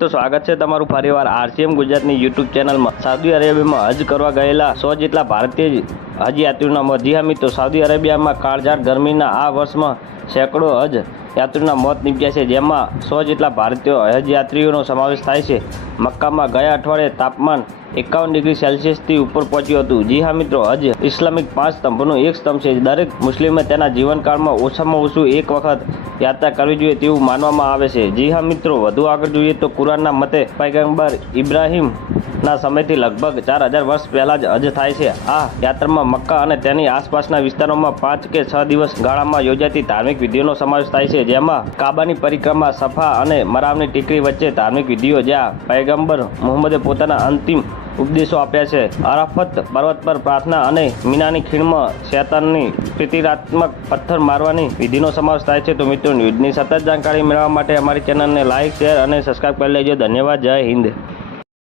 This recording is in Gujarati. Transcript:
તો સ્વાગત છે તમારું ફરીવાર આરસીએમ ગુજરાતની યુટ્યુબ ચેનલમાં. સાઉદી અરેબિયામાં હજ કરવા ગયેલા સો જેટલા ભારતીય હજ યાત્રીઓના મોત તો સાઉદી અરેબિયામાં કાળઝાળ ગરમીના આ વર્ષમાં સેંકડો હજ યાત્રીઓના મોત નીપજ્યા છે. જેમાં સો જેટલા ભારતીય હજયાત્રીઓનો સમાવેશ થાય છે. મક્કામાં ગયા અઠવાડિયે તાપમાન એકાવન ડિગ્રી સેલ્સિયસથી ઉપર પહોંચ્યું હતું. જી હા મિત્રો, હજ ઇસ્લામિક પાંચ સ્તંભનું એક સ્તંભ છે. દરેક મુસ્લિમે તેના જીવનકાળમાં ઓછામાં ઓછું એક વખત યાત્રા કરવી જોઈએ તેવું માનવામાં આવે છે. જી હા મિત્રો, વધુ આગળ જોઈએ તો કુરાનના મતે પૈગંબર ઇબ્રાહિમ ના સમયથી લગભગ ચાર હજાર વર્ષ પહેલાં જ હજ થાય છે. આ યાત્રામાં મક્કા અને તેની આસપાસના વિસ્તારોમાં પાંચ કે છ દિવસ ગાળામાં યોજાતી ધાર્મિક વિધિઓનો સમાવેશ થાય છે. જેમાં કાબાની પરિક્રમા, સફા અને મરાવની ટીકરી વચ્ચે ધાર્મિક વિધિઓ જ્યાં પૈગંબર મોહમ્મદે પોતાના અંતિમ ઉપદેશો આપ્યા છે. અરાફત પર્વત પર પ્રાર્થના અને મીનાની ખીણમાં શેતાનની પ્રતિરાત્મક પથ્થર મારવાની વિધિનો સમાવેશ થાય છે. તો મિત્રો, ન્યૂઝની સતત જાણકારી મેળવવા માટે અમારી ચેનલને લાઇક શેર અને સબસ્ક્રાઇબ કરી લેજો. ધન્યવાદ. જય હિન્દ.